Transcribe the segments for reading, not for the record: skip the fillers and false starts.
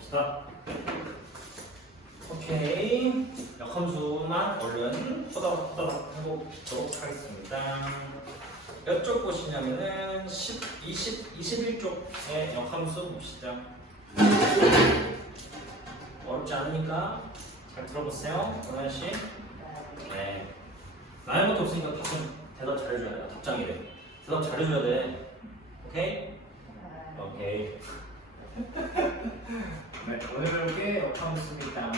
봅시다. 오케이. 역함수만 얼른 후다닥 해보도록 하겠습니다. 몇 쪽 보시냐면은 21쪽의 역함수 봅시다. 어렵지 않으니까 잘 들어보세요. 원하씨. 네. 나의 것도 없으니까 대답 잘해줘야 돼. 답장이래. 대답 잘해줘야 돼. 오케이? 오케이. 네, 오늘 배울 게 역함수입니다.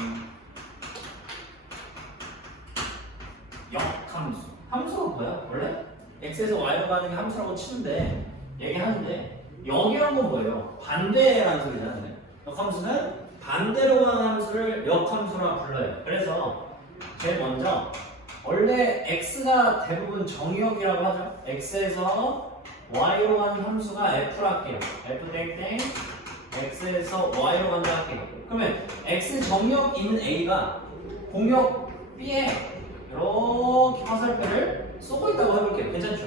역함수. 함수가 뭐야? 원래 x에서 y로 가는 게 함수라고 치는데 얘기하는데 역이란 건 뭐예요? 반대라는 소리잖아요. 역함수는 반대로 가는 함수를 역함수라 불러요. 그래서 제일 먼저 원래 x가 대부분 정의역이라고 하죠. x에서 y로 가는 함수가 f로 할게요. f 땡땡 x에서 y로 간다 할게요. 그러면 x 정역 있는 a가 공역 b에 이렇게 화살표를 쏘고 있다고 해볼게요. 괜찮죠?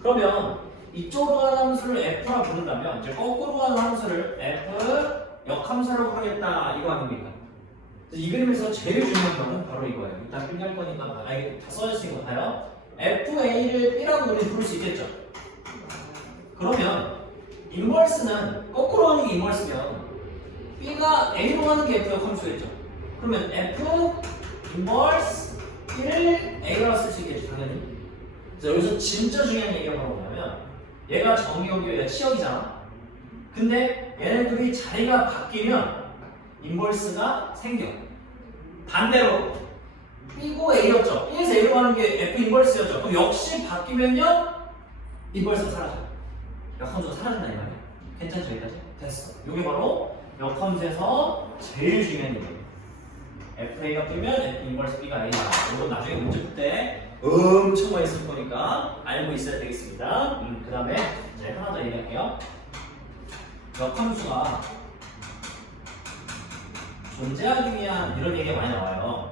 그러면 이쪽으로 가는 함수를 f라 부른다면 이제 거꾸로 가는 함수를 f 역함수로 부르겠다 이거 아닙니까? 이 그림에서 제일 중요한 거는 바로 이거예요. 일단 끝낼 거니까 이게 다 써있으니까 봐요. fa를 b라고 우리 부를 수 있겠죠? 그러면 인버스는 거꾸로 가는 게 인버스면 b가 a로 가는 게 f 역함수겠죠? 그러면 f 인버스 1을 a라고 쓸 수 있겠죠, 당연히. 그래서 여기서 진짜 중요한 얘기가 바로 뭐냐면 얘가 정의역이고 얘가 치역이잖아. 근데 얘네들이 자리가 바뀌면 인버스가 생겨. 반대로 b고 a였죠. b에서 a로 가는 게 f 인버스였죠. 그럼 역시 바뀌면요 인버스가 사라져요. 역함수가 사라진다 이 말이야. 괜찮죠 여기까지? 됐어. 이게 바로 역함수에서 제일 중요한 얘기예요. FA가 뜨면 F 인버스 B가 A다. 이건 나중에 문제 풀 때 엄청 많이 쓸 거니까 알고 있어야 되겠습니다. 그 다음에 이제 하나 더 얘기할게요. 역함수가 존재하기 위한 이런 얘기가 많이 나와요.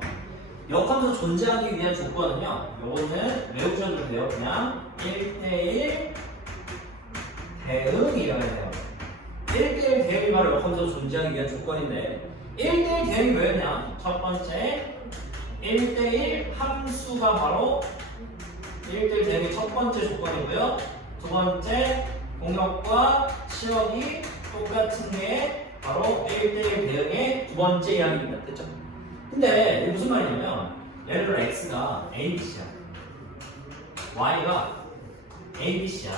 역함수 존재하기 위한 조건은요. 요거는 외우셔도 돼요. 그냥 1대1 대응이라고 해요. 1대1 대응이 바로 역함수 존재하기 위한 조건인데 1대1 대응이 왜냐? 첫 번째 1대1 함수가 바로 1대1 대응의 첫 번째 조건이고요. 두 번째 공역과 치역이 똑같은 게 바로 1대1 대응의 두 번째 이야기입니다. 됐죠? 근데 이게 무슨 말이냐면 예를 들어 x가 abc야 y가 abc야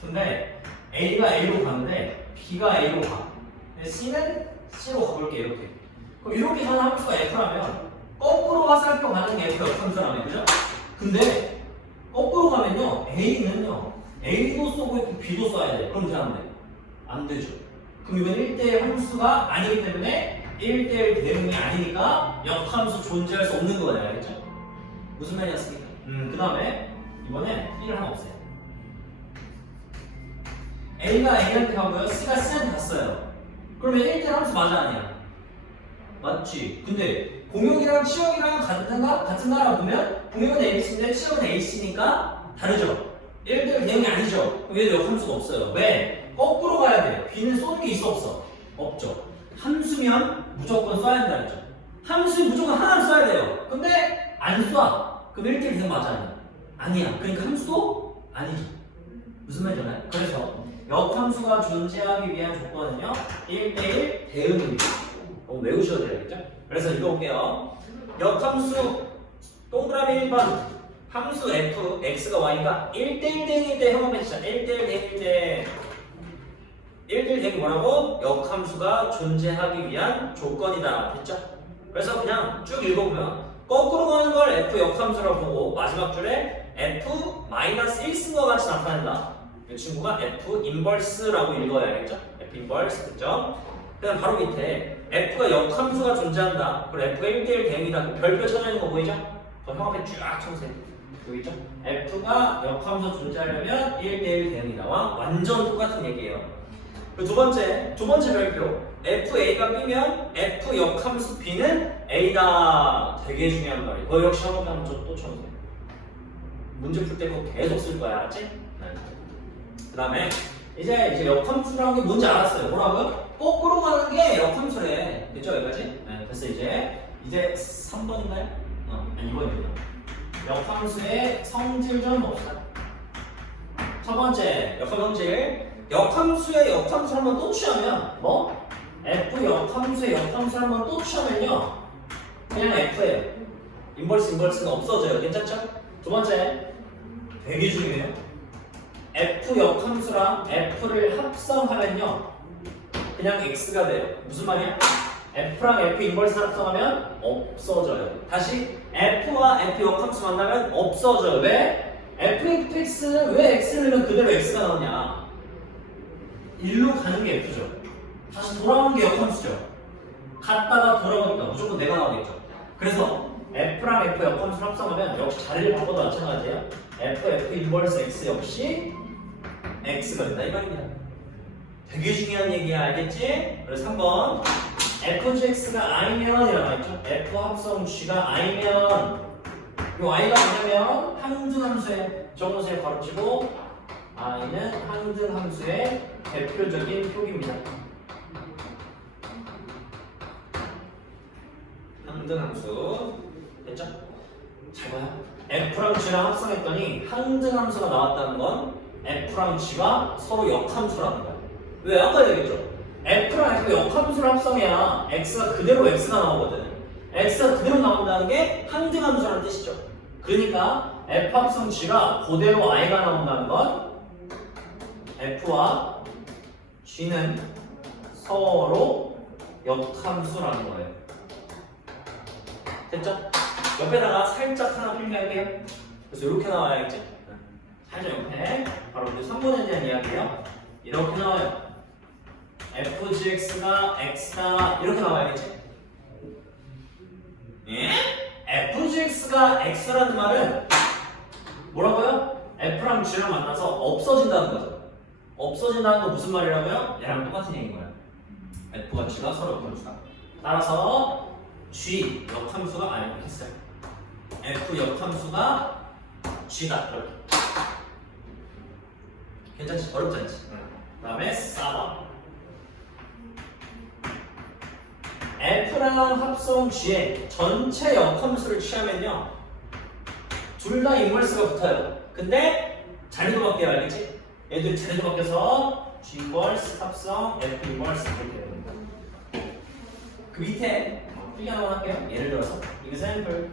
근데 a가 a로 가는데 b가 a로 가 근데 c는 C로 가볼게 이렇게. 그럼 이렇게 가는 함수가 F라면 거꾸로 화살표 가는 게 F 역함수라면 그죠? 근데 거꾸로 가면요 A는요 A도 쏘고 있고 B도 쏴야 돼. 그럼 잘 안 돼? 안 되죠. 그럼 이건 1대1 함수가 아니기 때문에 1대1 대응이 아니니까 역함수 존재할 수 없는 거예요. 알겠죠? 무슨 말이었습니까? 그 다음에 이번에 B를 하나 없애요. A가 A한테 가고요 C가 C한테 갔어요. 그러면 1대1 함수 맞아 아니야? 맞지? 근데 공역이랑 치역이랑 같은가라고 보면 공역은 ABC인데 치역은 AC니까 다르죠? 1대1 대응이 아니죠? 그럼 얘도 역함수가 없어요. 왜? 거꾸로 가야 돼요. B는 쏘는 게 있어 없어? 없죠. 함수면 무조건 쏴야 한다 그랬죠? 함수는 무조건 하나를 쏴야 돼요. 근데 안 쏴. 그럼 1대1 대응 맞아 아니야? 아니야. 그러니까 함수도 아니죠. 무슨 말인지 알아요? 그래서 역함수가 존재하기 위한 조건은요 1대1 대응입니다. 외우셔야 되겠죠? 그래서 읽어볼게요. 역함수 동그라미 1번 함수 f x가 y가 1대1 대응일 때 형합해주자. 1대1 대응일 때 1대1 대응이 뭐라고? 역함수가 존재하기 위한 조건이다. 됐죠? 그래서 그냥 쭉 읽어보면 거꾸로 가는 걸 f 역함수라고 보고 마지막 줄에 f-1 쓴 것 같이 나타낸다. 이 친구가 F 인버스라고 읽어야 알겠죠? F 인버스 됐죠? 그다음 바로 밑에 F가 역함수가 존재한다. 그리고 F가 1대1 대응이다. 그 별표 쳐져 있는 거 보이죠? 저 형 앞에 쫙 쳐보세요. 여기 있죠? F가 역함수 존재하려면 1대1 대응이다와 완전 똑같은 얘기예요. 그리고 두 번째 별표 FA가 B면 F 역함수 B는 A다. 되게 중요한 말이에요. 그거 역시 한번 또 쳐보세요. 문제 풀 때 그거 계속 쓸 거야. 알았지? 그 다음에 이제 역함수라는 게 뭔지 알았어요. 뭐라고요? 거꾸로 가는 치라는 게 역함수래. 됐죠 여기까지? 네, 됐어 이제 3번인가요? 아니 2번입니다. 역함수의 성질 좀 봅시다. 첫 번째 역함 성질. 역함수의 역함수 한번 또 취하면 뭐? F 역함수의 역함수 한번 또 취하면요 그냥 F예요. 인버스는 없어져요. 괜찮죠? 두 번째 되게 중요해요. F 역함수랑 F를 합성하면요 그냥 X가 돼요. 무슨 말이야? F랑 F 인버스 합성하면 없어져요. 다시 F와 F 역함수 만나면 없어져요. 왜? Fx는 왜 X를 넣으면 그대로 X가 나오냐? 일로 가는 게 F죠. 다시 돌아오는 게 역함수죠. 갔다가 돌아오니까 무조건 내가 나오겠죠. 그래서 F랑 F 역함수를 합성하면 역시 자리를 바꿔도 마찬가지예요. F 인버스 X 역시 X가 된다 이 말입니다. 되게 중요한 얘기야 알겠지? 그래서 3번 FGX가 I면 이라고 했죠. F 합성 G가 I면 이 I가 뭐냐면 항등함수의 정수에 가로치고 I는 항등함수의 대표적인 표기입니다. 항등함수 됐죠? 잘 봐요. F랑 G랑 합성했더니 항등함수가 나왔다는 건 F랑 G가 서로 역함수라는 거야. 왜? 아까 얘기했죠. F랑 F 역함수를 합성해야 X가 그대로 X가 나오거든. X가 그대로 나온다는 게 항등함수라는 뜻이죠. 그러니까 F 합성 G가 그대로 I가 나온다는 건 F와 G는 서로 역함수라는 거예요. 됐죠? 옆에다가 살짝 하나 필기할게요. 그래서 이렇게 나와야겠지? 살짝 옆에 바로 그 3번에 대한 이야기예요. 이렇게 나와요. FGX가 X다 이렇게 나와야겠지? 예? FGX가 X라는 말은 뭐라고요? F랑 G랑 만나서 없어진다는 거죠. 없어진다는 건 무슨 말이라고요? 얘랑 똑같은 얘기인 거예요. F가 G가 서로 역함수다. 따라서 G 역함수가 이렇게 했어요. F 역함수가 G다 이렇게. 괜찮지? 어렵지 않지? 그 다음에 4번 F랑 합성 G의 전체 역함수를 취하면요 둘 다 인버스가 붙어요. 근데 자리도 바뀌어요. 알겠지? 얘들 자리도 바뀌어서 G 인버스 합성 F 인버스 이렇게 됩니다. 그 밑에 필기 하나만 할게요. 예를 들어서 example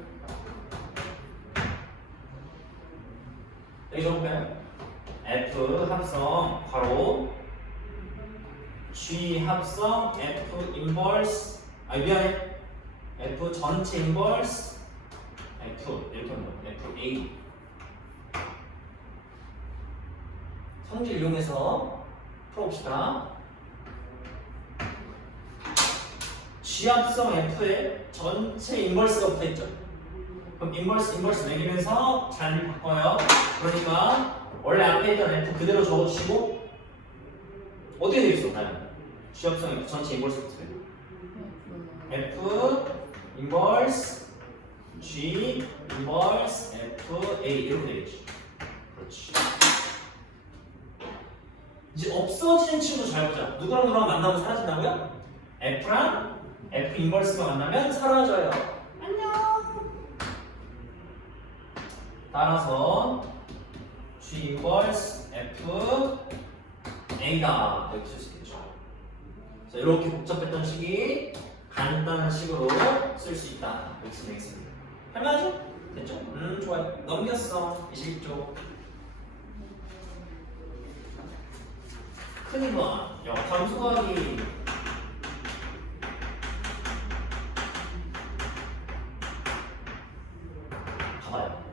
여기 적을까요? F 합성 괄호 G 합성 F 인버스 미안해 F 전체 인버스 F 이렇게 하면 FA 성질 이용해서 풀어봅시다. G 합성 F에 전체 인버스가 붙어있죠. 그럼 인버스 매기면서 자리를 바꿔요. 그러니까 원래 앞에 있던 F 그대로 적어주시고 어떻게 되겠어? G 합성 F 전체 인버스 붙어요. F 인버스 G 인버스 F A 이렇게 되겠지. 그렇지. 이제 없어지는 친구 잘 보자. 누구랑 만나면 사라진다고요? F랑 F 인버스가 만나면 사라져요. 안녕. 따라서 G 인버스 F A다 이렇게 쓸 수 있겠죠. 자, 이렇게 복잡했던 식이 간단한 식으로 쓸 수 있다 이렇게 쓰겠습니다. 할만하죠? 됐죠? 좋아요. 넘겼어. 21쪽. 큰 2번 역함수 구하기. 봐봐요.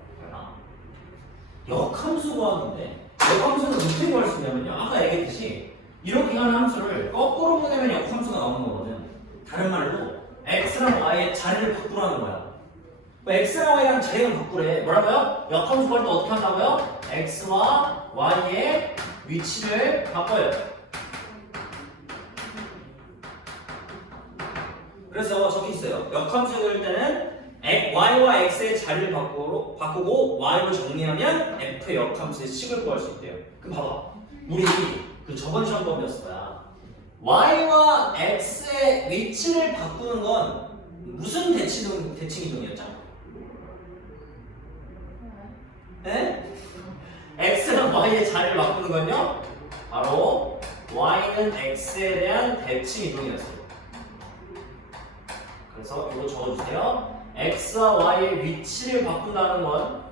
역함수 구하는데 역함수는 어떻게 구할 수 있냐면요. 아까 얘기했듯이 이렇게 하는 함수를 거꾸로 보내면 역함수가 나오는 거거든. 다른 말로 x랑 y의 자리를 바꾸라는 거야. x랑 y랑 자리를 바꾸래. 뭐라고요? 역함수 구할 때 어떻게 한다고요? x와 y의 위치를 바꿔요. 그래서 저기 있어요. 역함수 그릴 때는 y와 x의 자리를 바꾸고 y로 정리하면 f의 역함수의 식을 구할 수 있대요. 그럼 봐봐. 우리 그 저번 시험 범위였을 거야. y와 x의 x의 위치를 바꾸는 건 무슨 대칭 이동이었죠? 네? x랑 y의 자리를 바꾸는 건요? 바로 y는 x에 대한 대칭 이동이었어요. 그래서 이거 적어주세요. x와 y의 위치를 바꾼다는 건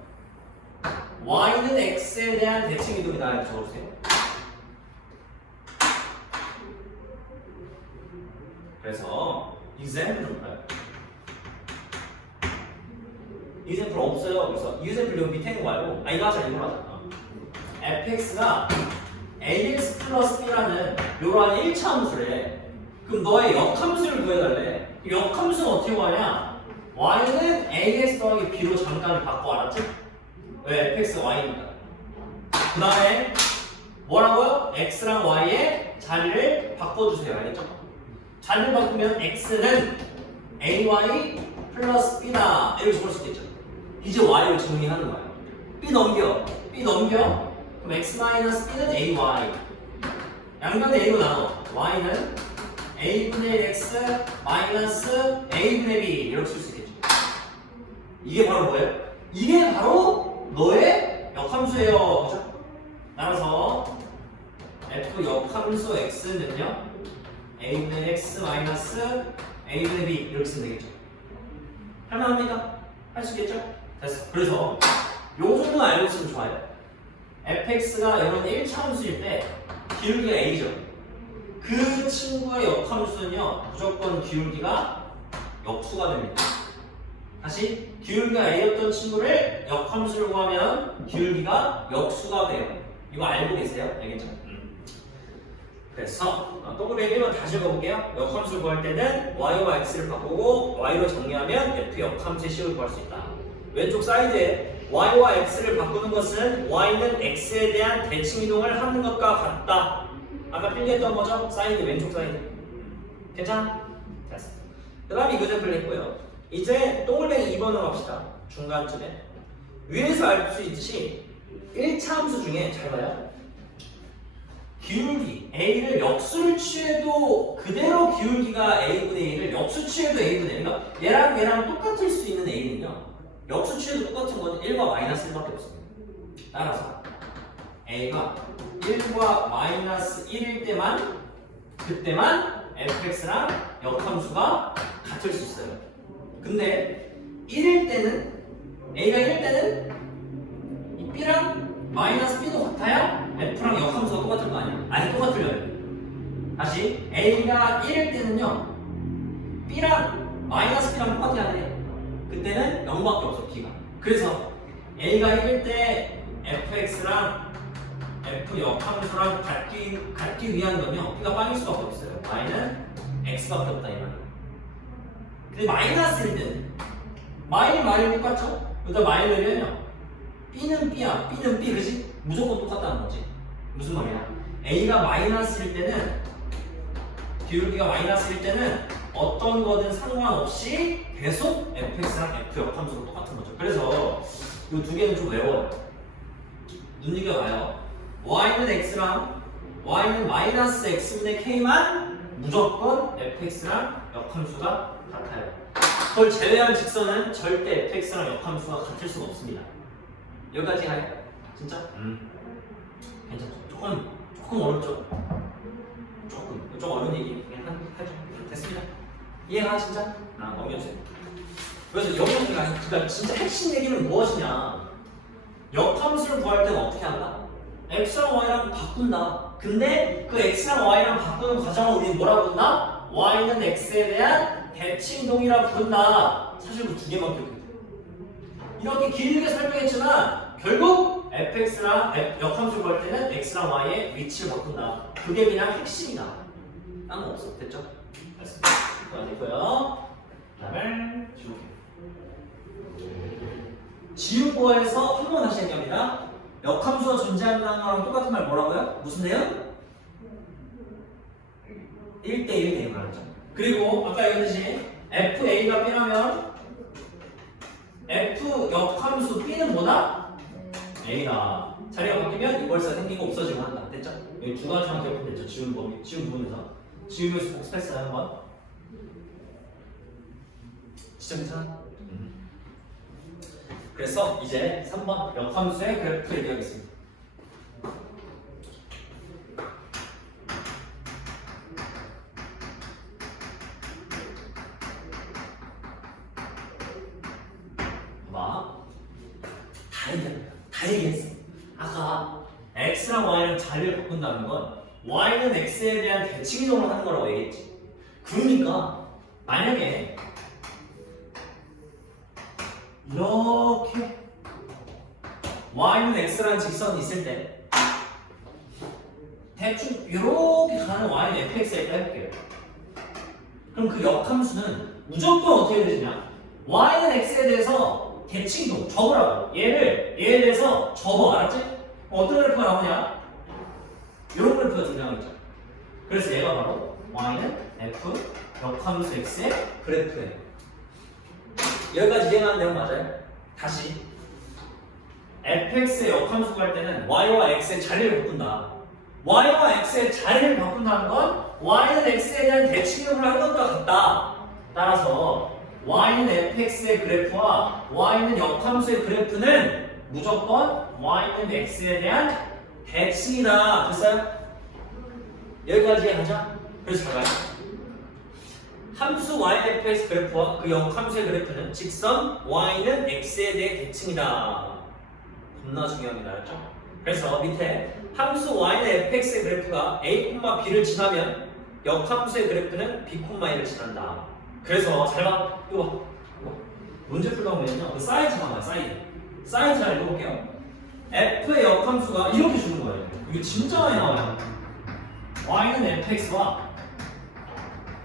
y는 x에 대한 대칭 이동이다. 이렇게 적어주세요. 그래서 example를 봐요. example 없어요. 그래서 example 여기 밑에 있는 거 말고 이거 하자. 이거 하자. fx가 ax 플러스 b라는 요런 1차 함수래. 그럼 너의 역함수를 구해달래. 역함수는 어떻게 구하냐? y는 ax 더하기 b로 잠깐 바꿔. 알았지? 왜? fx가 y니까. 그 다음에 뭐라고요? x랑 y의 자리를 바꿔주세요. 알겠죠? 자리를 바꾸면 x는 ay 플러스 b다. 이렇게 적을 수 있겠죠? 이제 y를 정리하는 거야. b 넘겨. 그럼 x 마이너스 b는 ay. 양변에 a로 나눠. y는 a분의 x 마이너스 a분의 b 이렇게 쓸 수 있겠죠. 이게 바로 뭐예요? 이게 바로 너의 역함수예요. 그죠? 따라서 f 역함수 x는요 a분의 x 마이너스 a분의 b 이렇게 쓰면 되겠죠. 할만합니까? 할 수 있겠죠? 됐어. 그래서 요 정도는 알고 있으면 좋아요. fx가 이런 1차 함수일 때 기울기가 a죠. 그 친구의 역함수는요 무조건 기울기가 역수가 됩니다. 다시 기울기가 a였던 친구를 역함수를 구하면 기울기가 역수가 돼요. 이거 알고 계세요? 알겠죠? 그래서 동그라미 1번 다시 읽어볼게요. 역함수를 구할 때는 y와 x를 바꾸고 y로 정리하면 f 역함수의 식을 구할 수 있다. 왼쪽 사이드에 y와 x를 바꾸는 것은 y는 x에 대한 대칭 이동을 하는 것과 같다. 아까 필기했던 거죠? 사이드 왼쪽 사이드. 괜찮아? 됐어. 그 다음에 이거 좀 했고요. 이제 동글뱅이 2번으로 갑시다. 중간쯤에 위에서 알 수 있듯이 1차 함수 중에 잘 봐요. 기울기 a를 역수를 취해도 그대로 기울기가 a분의 1을 역수 취해도 a분의 1. 그러니까 얘랑 똑같을 수 있는 a는요 역수 취해도 똑같은 건 1과 마이너스 1밖에 없습니다. 따라서 a가 1과 마이너스 1일 때만 그때만 fx랑 역함수가 같을 수 있어요. 근데 1일 때는 a가 1일 때는 이 b랑 마이너스 b도 같아야 f랑 역함수가 똑같은 거 아니야? 아니 똑같으려요. 다시 a가 1일 때는요 b랑 마이너스 b랑 똑같아야 돼. 그때는 0밖에 없어 b가. 그래서 a가 1일 때 fx랑 f 역함수랑 같기 위한 건요 b가 빵일 수밖에 없어요. y는 x밖에 없다 이 말이에요. 근데 마이너스일 때는 마일 똑같죠? 여기다 마일이면요 b는 b야, b는 b, 그지? 무조건 똑같다는 거지. 무슨 말이야? a가 마이너스일 때는 기울기가 마이너스일 때는 어떤 거든 상관없이 계속 fx랑 f 역함수가 똑같은 거죠. 그래서 이 두 개는 좀 외워요. 눈여겨봐요. y는 x랑 y는 마이너스 x분의 k만 무조건 fx랑 역함수가 같아요. 그걸 제외한 직선은 절대 fx랑 역함수가 같을 수가 없습니다. 여기까지 가요? 진짜? 괜찮죠? 조금 어렵죠? 좀 어려운 얘기 그냥 하죠. 됐습니다. 이해가 진짜? 넘겨주세요. 그래서 여기가 그러니까 진짜 핵심 얘기는 무엇이냐? 역함수를 구할 때는 어떻게 한다? x랑 y랑 바꾼다. 근데 그 x랑 y랑 바꾸는 과정을 우리는 뭐라 부른다? y는 x에 대한 대칭동이라 부른다. 사실 그 두 개만 기억해요. 이렇게 길게 설명했지만 결국 fx랑 역함수를 구할 때는 x랑 y의 위치를 바꾼다. 그게 그냥 핵심이다. 딴 거 없어. 됐죠? 됐습니다. 그거 됐고요. 그 다음에 지울게요. 지우고에서 한 번 다시 얘기합니다. 역함수가 존재한다는 거랑 똑같은 말 뭐라고요? 무슨 내용? 1대1 내용을 하죠. 그리고 아까 얘기했듯이 fa가 b라면 f 역함수 b는 뭐다? a다. 자리가 바뀌면 이벌사 생기고 없어지고 한다. 됐죠? 여기 두 가지만 기억하면 됐죠. 지운 부분에서. 지우면서 복습했어요 한번. 진짜 괜찮아? 그래서 이제 3번 역함수의 그래프 얘기하겠습니다. 봐봐. 다 얘기했어. 아까 x랑 y랑 자리를 바꾼다는 건 y는 x에 대한 대칭이동을 하는 거라고 얘기했지. 그러니까 만약에 이렇게 y는 x라는 직선이 있을 때 대충 이렇게 가는 y는 fx에 해볼게요. 그럼 그 역함수는 무조건 어떻게 해야 되냐? y는 x에 대해서 대칭이동 접으라고. 얘에 대해서 접어. 알았지? 어떤 그래프가 나오냐? 이런 그래프가 등장하겠죠. 그래서 얘가 바로 y는 f 역함수 x의 그래프예요. 여기까지 이해하는 내용 맞아요? 다시 fx의 역함수 갈 때는 y와 x의 자리를 바꾼다. y와 x의 자리를 바꾼다는 건 y는 x에 대한 대칭이동을 한 것과 같다. 따라서 y는 fx의 그래프와 y는 역함수의 그래프는 무조건 y는 x에 대한 대칭이다. 됐어요? 여기까지 하자. 그래서 잘 봐요. 함수 yfx 그래프와 그 역함수의 그래프는 직선 y는 x에 대해 대칭이다. 겁나 중요합니다. 알았죠? 그래서 밑에 함수 y는 fx의 그래프가 a, b를 지나면 역함수의 그래프는 b, a를 지난다. 그래서 잘 봐. 이거 봐. 이거. 문제 풀다 보면요. 사이즈 봐봐. 사이즈 잘 읽어볼게요. f의 역함수가 이렇게 주는 거예요. 이게 진짜 많이 나와요. y는 fx와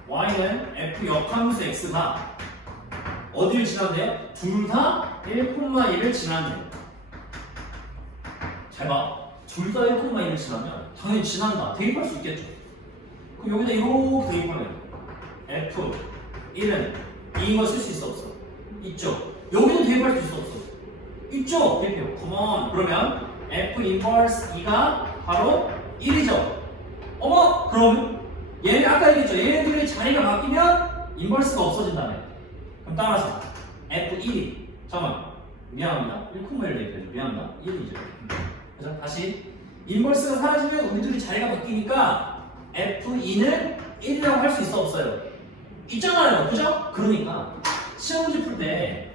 y는 f 역함수 x가 어디를 지난대요? 둘 다 1,1을 지난대요. 잘 봐. 둘 다 1,1을 지나면 당연히 지난다. 대입할 수 있겠죠. 그럼 여기다 이렇게 대입하면 f 1은 2인 거 쓸 수 있어 없어? 있죠. 여기도 대입할 수 있어 없어? 있죠. 대입해요. 컴온. 그러면 f 인버스 2가 바로 1이죠. 어머! 그럼 얘네 아까 얘기했죠. 얘네들의 자리가 바뀌면 인버스가 없어진다며. 그럼 따라서 F1이 잠깐만 미안합니다. 1,1 대입해줘. 미안합니다. 1이죠. 그래서 다시 인버스가 사라지면 우리들이 자리가 바뀌니까 F2는 1이라고 할 수 있어 없어요? 있잖아요. 그죠? 그러니까 시험 문제 풀 때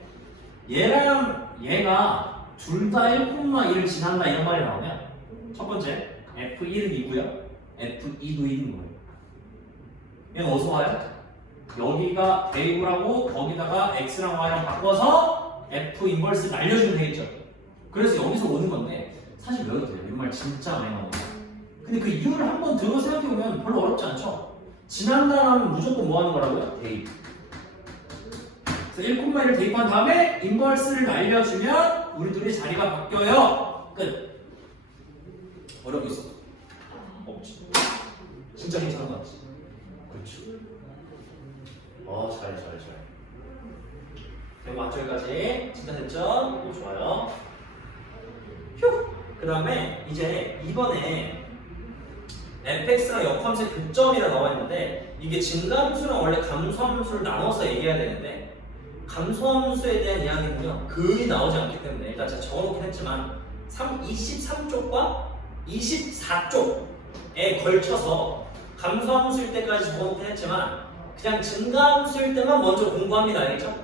얘랑 얘가 둘 다 1,1을 지난다 이런 말이 나오면 첫 번째 F1은 2고요. F2도 1인 거예요. 얘는 어디서 와요? 여기가 대입을 하고 거기다가 X랑 Y랑 바꿔서 F 인버스 날려주면 되겠죠. 그래서 여기서 오는 건데 사실 외워도 돼요. 이런 말 진짜 많이 나오거든요. 근데 그 이유를 한번 들어 생각해보면 별로 어렵지 않죠? 지난다라면 무조건 뭐 하는 거라고요? 대입. 그래서 1,1을 대입한 다음에 인버스를 날려주면 우리 둘이 자리가 바뀌어요. 끝. 어려운 게 있어? 없지. 진짜 괜찮은 거 같지? 그렇지. 잘. 그리고 맞춰기까지 진짜 됐죠? 오, 좋아요. 휴! 그 다음에 이제 이번에 fx랑 역함수의 교점이라 나와 있는데 이게 진감수랑 원래 감소함수를 나눠서 얘기해야 되는데 감소함수에 대한 이야기는요 거의 나오지 않기 때문에 일단 제가 적어놓긴 했지만 23쪽과 24쪽에 걸쳐서 감소함수일 때까지 적어놓긴 했지만 그냥 증가함수일 때만 먼저 공부합니다. 알겠죠?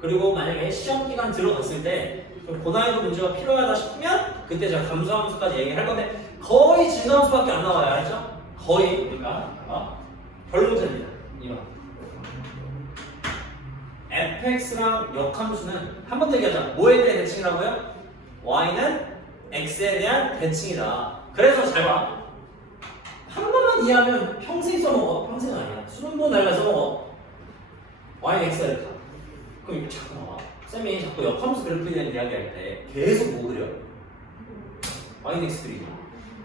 그리고 만약에 시험기간 들어갔을 때 고난이도 문제가 필요하다 싶으면 그때 제가 감소함수까지 얘기할 건데 거의 증가함수밖에 안 나와요. 알죠? 거의. 그러니까 별로 못합니다. 이거 fx랑 역함수는 한 번 더 얘기하자. 뭐에 대한 대칭이라고요? y는 x에 대한 대칭이다. 그래서 잘 봐. 한 번만 이해하면 평생 써먹어. 평생 아니야. 수능 본 날만 써먹어. y는 x가 이렇다. 그럼 이거 자꾸 나와. 쌤이 자꾸 역함수 그래프에 대한 이야기 할 때 계속 뭐 그려? y는 x들이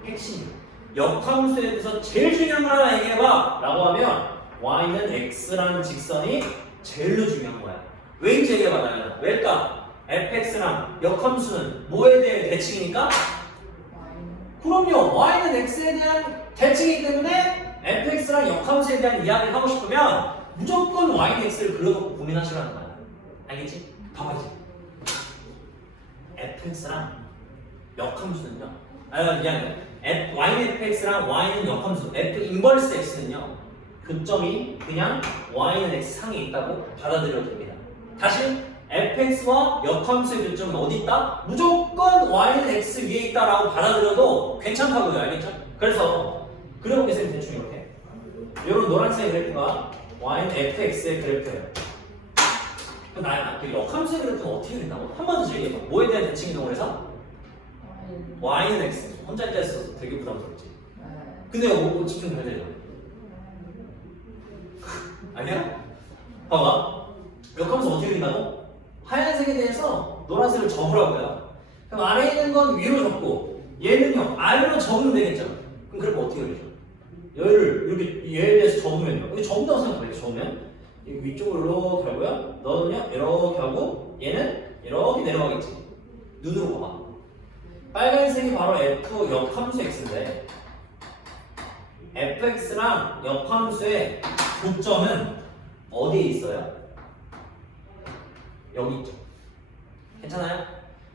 핵심. 역함수에 대해서 제일 중요한 걸 하나 얘기해봐 라고 하면 y는 x라는 직선이 제일로 중요한 거야. 왜인지 얘기해봐. 왜일까? fx랑 역함수는 뭐에 대해 대칭이니까? 그럼요. y는 x에 대한 대칭이기 때문에 fx랑 역함수에 대한 이야기를 하고 싶으면 무조건 y는 x를 그려놓고 고민하시라는 거야. 알겠지? 봐봐야지. fx랑 역함수는요. 미안해. y는 fx랑 y는 역함수. f 인버스 x는요. 교점이 그냥 y는 x 상에 있다고 받아들여도 됩니다. 다시 fx와 역함수의 교점은 어디 있다? 무조건 y는 x 위에 있다라고 받아들여도 괜찮다고요. 알겠죠? 그래서 그려보겠습니다. 대충 이렇게. 이런 노란색 그래프가 y는 fx의 그래프예요. 그럼 그 역함수의 그래프는 어떻게 된다고? 한 번 더 얘기해봐. 뭐에 대한 대칭 이동을 해서? y는 x. 혼자 있어서 되게 부담스럽지. 근데 이거 집중 잘 되죠? 아니야? 봐봐. 역함수 어떻게 된다고? 하얀색에 대해서 노란색을 접으라고요. 그럼 아래에 있는 건 위로 접고 얘는요 아래로 접으면 되겠죠? 그럼 그럼 어떻게 그리죠? 얘를 이렇게 얘에 대해서 접으면요. 여기 접는다고 생각해요. 접으면 위쪽으로 이렇게 하고요. 너는요 이렇게 하고 얘는 이렇게 내려가겠지. 눈으로 봐봐. 빨간색이 바로 f 역함수 x인데 fx랑 역함수의 교점은 어디에 있어요? 여기 있죠. 괜찮아요?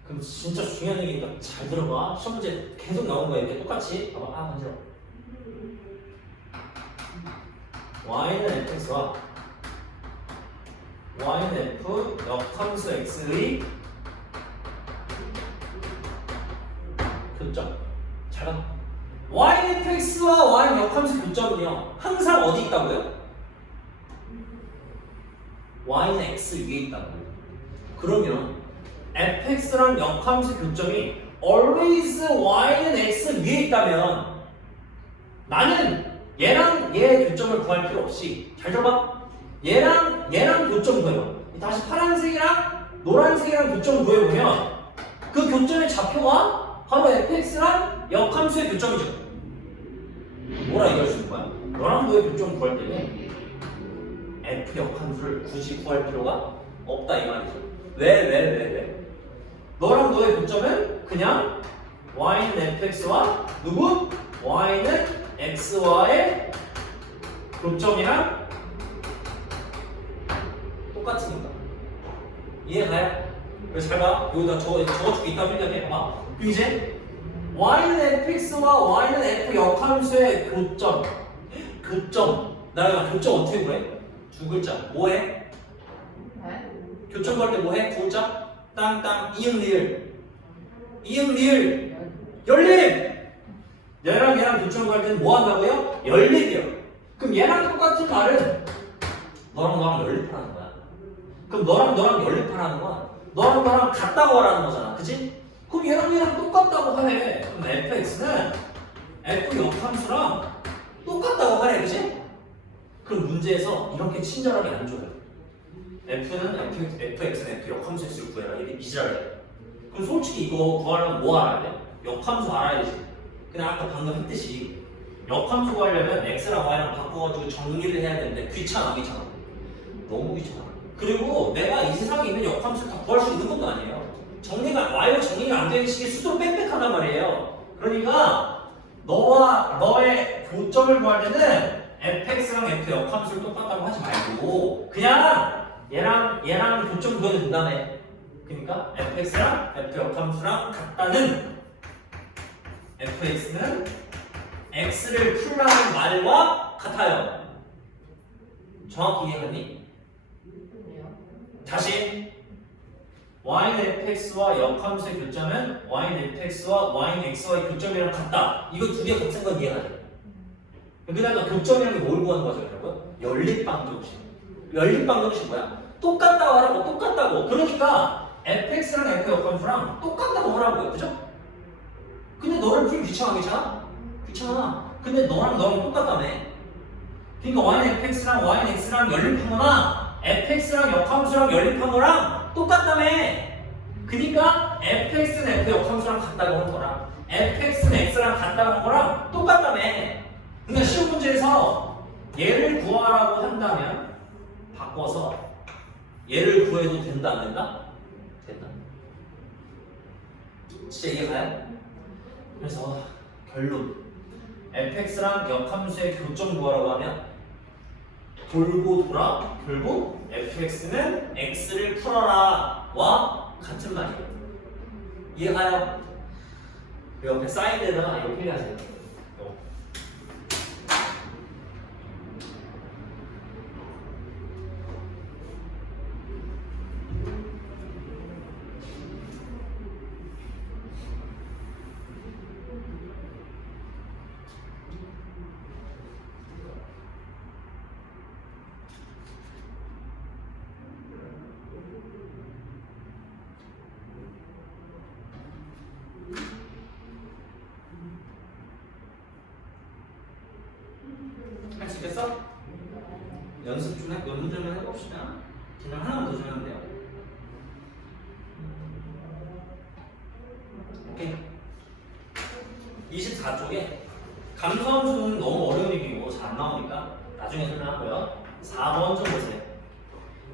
그럼 진짜 중요한 얘기니까 잘 들어봐. 시험 문제 계속 나오는 거야. 이렇게 똑같이. 봐봐. 간지러워. y는 fx와 y는 f 역함수 x의 교점. 잘 봐. y는 fx와 y는 역함수 교점은요. 항상 어디 있다고요? y는 x 위에 있다고요. 그러면 fx랑 역함수 교점이 always y는 x 위에 있다면 나는 얘랑 얘의 교점을 구할 필요 없이 잘 들어봐. 얘랑 교점 구해봐. 다시 파란색이랑 노란색이랑 교점 구해보면 그 교점의 좌표가 바로 fx랑 역함수의 교점이죠. 뭐라 얘기할 수 있는 거야? 너랑 너의 교점 구할 때는 f 역함수를 굳이 구할 필요가 없다 이 말이죠. 왜? 너랑 너의 교점은 그냥 y는 fx와 누구? y는 x와의 교점이랑 똑같으니까. 이해가요? 그래서 잘 봐. 여기다 적어줄게. 이따 필기하게 봐봐. 그리고 이제 y는 fx와 y는 f 역함수의 교점. 나가 교점 어떻게 구해? 두 글자. 뭐해? 교점 구할 때 뭐해? 두 글자? 땅땅 이응리을 열림. 얘랑 교점 구할 때는 뭐 한다고요? 열림이요. 그럼 얘랑 똑같은 말은 너랑 연립하라는 거야. 그럼 너랑 연립하라는 건 너랑 같다고 하라는 거잖아. 그치? 그럼 얘랑 똑같다고 하네. 그럼 fx는 f 역함수랑 똑같다고 하네. 그치? 그럼 문제에서 이렇게 친절하게 안 줘요. f는 fx는 f 역함수 x를 구해라. 이게 이지랄이야. 그럼 솔직히 이거 구하려면 뭐 알아야 돼? 역함수 알아야지. 그냥 아까 방금 했듯이 역함수 구하려면 x랑 y랑 바꿔가지고 정리를 해야 되는데 귀찮아. 너무 귀찮아. 그리고 내가 이 세상에 있는 역함수를 다 구할 수 있는 것도 아니에요. y로 정리가 안 되는 식의 수도 빽빽하단 말이에요. 그러니까 너와 너의 교점을 구할 때는 fx랑 f 역함수를 똑같다고 하지 말고 그냥 얘랑 교점 구해도 된다며. 그러니까 fx랑 f 역함수랑 같다는 fx는 x를 풀라는 말과 같아요. 정확히 이해했니? 다시 y는 fx와 역함수의 교점은 y는 fx와 y는 x와의 교점이랑 같다. 이거 두 개 같은 건 이해하죠? 그다음에 교점이라는 게 뭘 구하는 거죠, 여러분? 연립방정식. 연립방정식 뭐야? 똑같다고 하라고. 똑같다고. 그러니까 fx랑 f 역함수랑 똑같다고 하라고요. 그죠? 근데 너를 풀기 귀찮아? 근데 너랑 똑같다며. 그러니까 y는 fx랑 y는 x랑 연립한 거나 fx랑 역함수랑 연립한 거랑 똑같다며. 그러니까 fx는 f 역함수랑 같다고 한 거랑 fx는 x랑 같다고 한 거랑 똑같다며. 그러니까 시험 문제에서 얘를 구하라고 한다면 바꿔서 얘를 구해도 된다 안 된다? 된다. 진짜 이해가요? 그래서 결론 fx랑 역함수의 교점 구하라고 하면 돌고 돌아 결국 fx는 x를 풀어라 와 같은 말이에요. 이해가요? 옆에 사이드에다가 이거 필요하세요. 이거. 할 수 있겠어? 연습 좀 해봅시다. 그냥 하나만 더 주면 돼요. 오케이. 24쪽에 감소함수는 너무 어려운 얘기고 잘 안 나오니까 나중에 설명하고요. 4번 좀 보세요.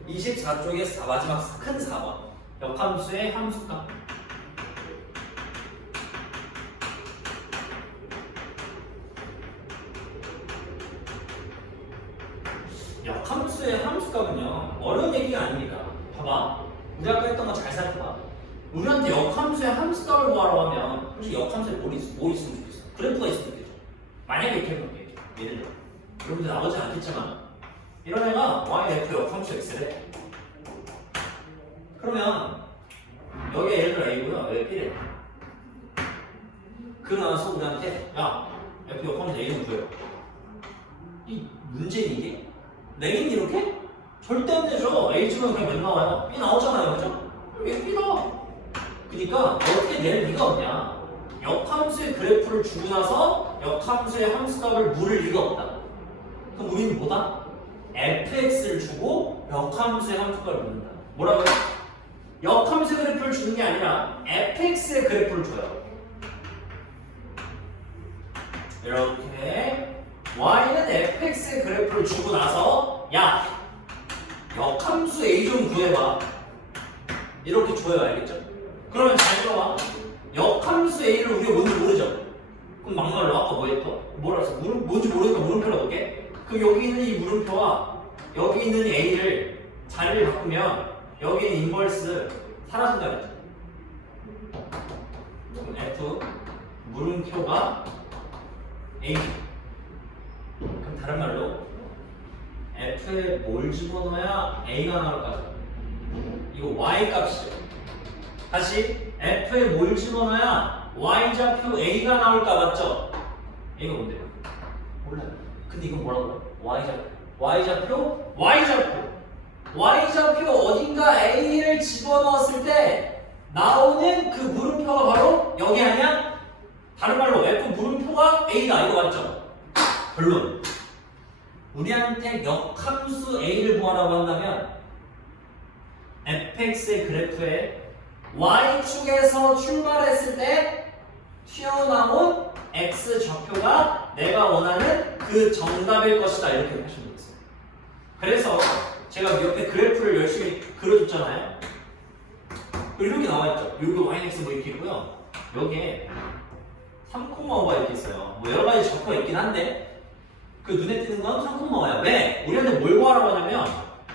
24쪽에 마지막 큰 4번. 역함수의 함수값. 역함수의 함수값은요 어려운 얘기가 아닙니다. 봐봐, 우리 아까 했던 거 잘 살펴봐. 우리한테 역함수의 함수값을 구하라고 하면 솔직히 역함수에 뭐 있으면 좋겠어? 그래프가 있으면 좋겠죠. 만약에 이렇게 해볼게. 예를 들어 여러분들 나오지 않겠지만 이런 애가 yf 역함수 x래. 그러면 여기 예를 들어 a고요, 여기 b래. 그러나서 우리한테 야 f 역함수 a는 구해요. 이 문제는 이게 내긴 이렇게? 절대 안 되죠. A 지금 그냥 몇 나와요? B 나오잖아요, 그죠? 왜 B 나와? 그러니까 어떻게 낼 리가 없냐? 역함수의 그래프를 주고 나서 역함수의 함수값을 물을 리가 없다. 그럼 우리는 뭐다? fx를 주고 역함수의 함수값을 묻는다. 뭐라고요? 역함수의 그래프를 주는 게 아니라 fx의 그래프를 줘요. 이렇게 y는 fx의 그래프를 주고 나서 야 역함수 a 좀 구해봐 이렇게 줘요. 알겠죠? 그러면 잘 들어와. 역함수 a를 우리가 뭔지 모르죠? 그럼 막말로 아까 뭐 했어? 뭐라 했어? 뭔지 모르니까 물음표를 넣을게. 그럼 여기 있는 이 물음표와 여기 있는 이 a를 자리를 바꾸면 여기 있는 인버스 사라진다 그랬죠? 그럼 f 물음표가 a. 그럼 다른 말로 f에 뭘 집어넣어야 a가 나올까? 이거 y 값이죠. 다시 f에 뭘 집어넣어야 y좌표 a가 나올까? 맞죠? a가 뭔데요? 몰라요. 근데 이건 뭐라고 해요? y좌표 어딘가 a를 집어넣었을 때 나오는 그 물음표가 바로 여기 아니야? 다른 말로 f 물음표가 a다. 이거 맞죠? 결론. 우리한테 역함수 a를 구하라고 한다면 fx의 그래프에 y축에서 출발했을 때 튀어나온 x좌표가 내가 원하는 그 정답일 것이다. 이렇게 하시면 되겠어요. 그래서 제가 옆에 그래프를 열심히 그려줬잖아요. 이렇게 나와있죠. 여기 yx 뭐 이렇게 있고요. 여기에 3,5가 이렇게 있어요. 뭐 여러가지 좌표가 있긴 한데 그 눈에 띄는 건 3,5야. 왜? 우리한테 뭘 구하라고 하냐면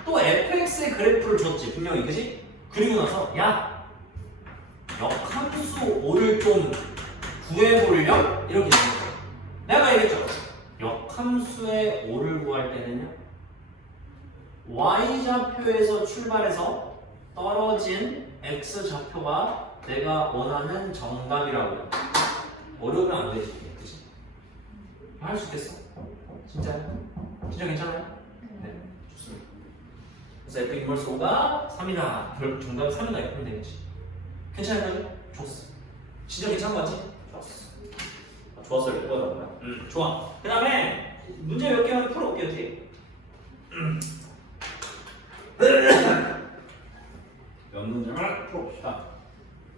또 fx의 그래프를 줬지 분명히, 그지? 그리고 나서 야 역함수 5를 좀 구해보려면 이렇게 되는 거예요. 내가 얘기했죠. 역함수의 5를 구할 때는요 y좌표에서 출발해서 떨어진 x좌표가 내가 원하는 정답이라고요. 어려우면 안 되지, 그치? 할 수 있겠어? 진짜요? 진짜 괜찮아요? 네, 좋습니다. 그래서 F 인버스 5가 3이다. 정답 3이다. 이렇게 하면 되겠지. 괜찮은 거지? 좋았어. 진짜 괜찮은 거 같지? 좋았어. 좋았어요. 몇 번이라고 거야? 좋아. 그 다음에 문제 몇 개만 풀어볼게요, 뒤에. 몇 문제만 풀어봅시다.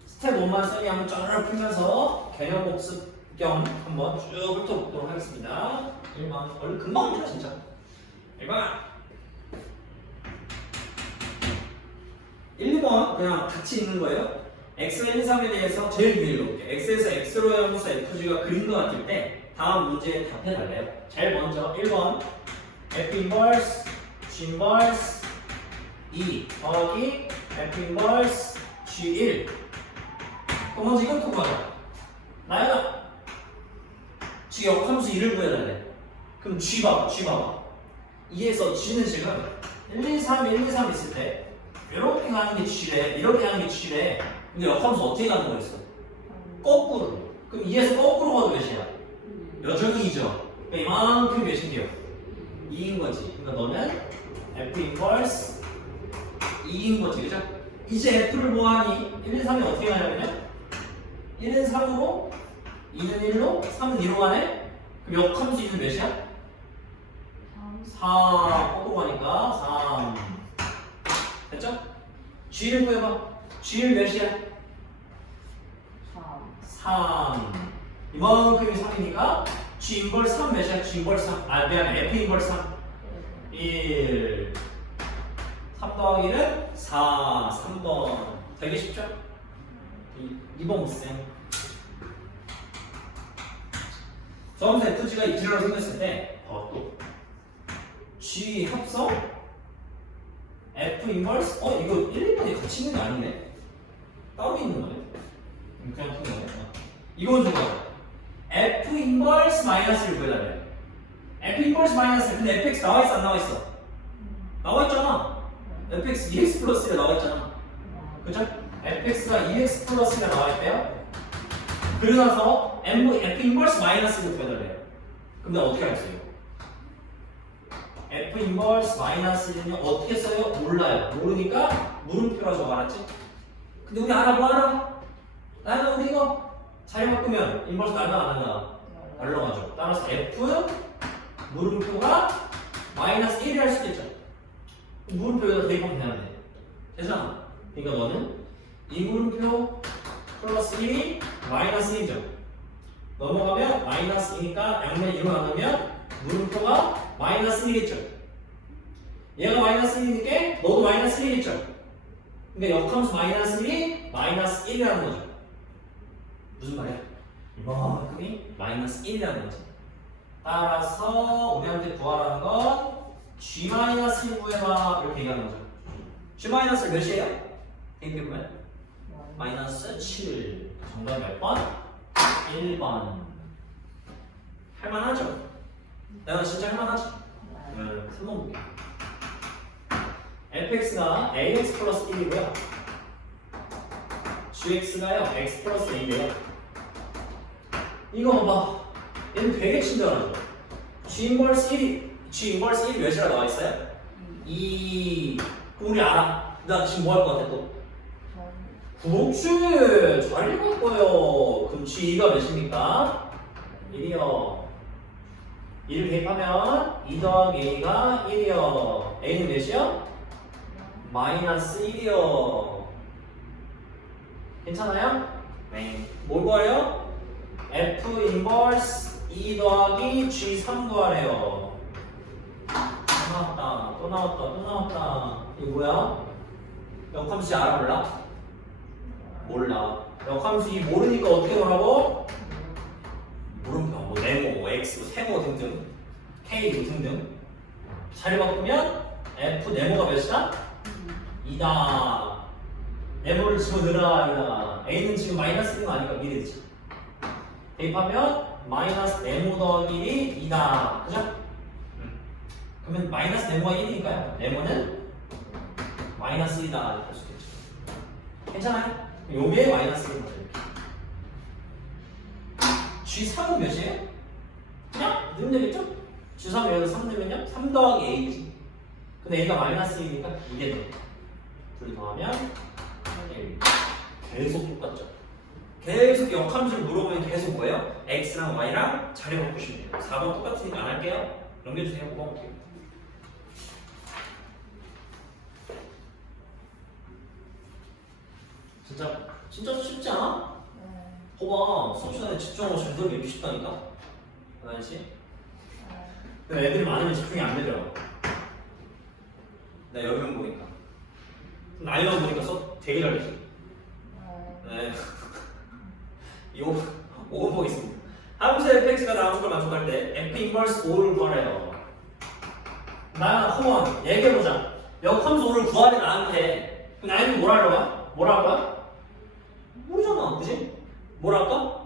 스텝 1만 쌤이 한번 쫙 풀면서 개념 복습 겸 한번 쭉 훑어보도록 하겠습니다. 1번 얼른 금방 합니다 진짜. 1번 1, 2번 그냥 같이 있는 거예요. x의 인상에 대해서 제일 위에 읽어볼게요. x에서 x로의 함수 fg가 그린 것 같을 때 다음 문제에 답해달래요. 제일 먼저 1번 f 인버스 G 인버스 2 더하기 F 인버스 G1. 그럼 먼저 이걸 통과하자. 나연아, G 역함수 2를 구해달래. 그럼 G 봐봐. 2에서 G는 지금 1, 2, 3, 1, 2, 3 있을 때 이렇게 가는 게 G래, 이렇게 가는 게 G래. 근데 역함수 어떻게 가는 거였어? 거꾸로. 그럼 2에서 거꾸로 가도 몇이야? 여전히 2죠. 그러니까 이만큼 몇인데요? 2인 거지. 그러니까 너는 F 인버스 2인 거지, 그죠? 이제 F를 뭐하니? 1, 2, 3이 어떻게 가냐면요? 1은 3으로, 2는 1로, 3은 2로 가네? 그럼 역함수 2는 몇이야? 4 거꾸로 가니까 3. 됐죠? G를 구해봐. G를 몇이야? 3. 이만큼이 3이니까 G 인버스 3 몇이야? G 인버스 3. 아, 미안해. F 인버스 3. 1. 3 더하기는 4. 3번. 되게 쉽죠? 2번 못쓰요. 저음수 FG가 이지로로 생겼을 때, 또 G 합성 F 인버스 이거 1, 2번이 같이 있는 게 아니네. 따로 있는 거네. 그냥 푼 거네. 이건 좀 봐요. F 인버스 마이너스를 구해달래. F 인버스 마이너스. 근데 fx 나와 있어 안 나와 있어? 나와 있잖아. fx 2x 플러스 1이 나와 있잖아. 그죠? fx가 2x 플러스 1이 나와 있대요. 그러고 나서 f 인버스 마이너스를 구해달래요. 근데 어떻게 알았어요? F 인버스 마이너스는 어떻게 써요? 몰라요. 모르니까 물음표라서 알았지? 근데 우리 알아 뭐 알아? 나는 우리 이거 자리 바꾸면 인버스 날라 안 날라? 날라가죠. 따라서 F 물음표가 마이너스 1이 할 수도 있죠. 물음표 여기다 대입하면 되는데 되잖아. 그러니까 너는 이 물음표 플러스 1이 마이너스 1이죠. 넘어가면 마이너스 2니까 양면이 2로 나누면 물음표가 마이너스 1이겠죠. 얘가 마이너스 1이니까 너도 마이너스 1이겠죠. 그러니까 역함수 마이너스 1이 마이너스 1이라는 거죠. 무슨 말이야? 이만큼이 마이너스 1이라는 거지. 따라서 우리한테 구하라는 건 G-1 구해봐 이렇게 얘기하는 거죠. G-를 몇이에요? 대입해보면 마이너스 7. 정답 몇 번? 1번. 할만하죠? 내가 진짜 할만하지? 3번 볼게. fx가 ax 플러스 1이고요. gx가요 x 플러스 2이에요. 이거 봐봐. 얘는 되게 친절하죠. g 인버스 1이 몇이라 나와 있어요? 2. 그럼 우리 알아. 나 지금 뭐 할 것 같아 또? 그렇지. 잘 읽을 거예요. 그럼 g가 몇입니까? 1이요. 1을 대입하면 2 더하기 a가 1이요. a는 몇이요? 마이너스 1이요. 괜찮아요? 네. 뭘 구하래요? F 인버스 2 더하기 G3 구하래요. 또 나왔다. 이거 뭐야? 역함수 알아 몰라? 몰라. 역함수 이 모르니까 어떻게 하라고? 물음표, 뭐 네모, 뭐 x, 세모 등등, k 등등. 자리 바꾸면 f 네모가 몇이다? 2다. 네모를 집어넣으라 이다. a는 지금 마이너스 1거 아니까 미래지. 대입하면 마이너스 네모 더하기 2다. 그죠? 그러면 마이너스 네모가 1이니까요. 네모는 마이너스 1이다. 할 수 있겠죠. 괜찮아요? 요게 마이너스 1이죠. G3은 몇이에요? 그냥 넣으면 되겠죠? G3 여기서 3 넣으면요? 3 더하기 A지. 근데 A가 마이너스 2니까 이게 돼. 둘 더하면 1. 계속 똑같죠? 계속 역함수를 물어보면 계속 뭐예요? X랑 Y랑 자리 바꾸시면 돼요. 4번 똑같으니까 안 할게요. 넘겨주세요. 5번 볼게요. 진짜 쉽지 않아? 봐봐, 수업 시간에 집중하고 잘 들으면 이렇게 쉽다니까? 알지? 근데 애들이 많으면 집중이 안 되더라고. 내가 여러 명 보니까. 나이만 보니까 수업 되게 잘되지. 네. 5번 보겠습니다. 함수 fx가 나오는 걸 만족할 때 f 인버스 5를 구하래요. 나야 컴온 얘기해보자. 역함수를 구하래 나한테. 그럼 나한테 뭘 하려고 해? 뭘 할 거야? 모르잖아, 그지? 뭘 할까?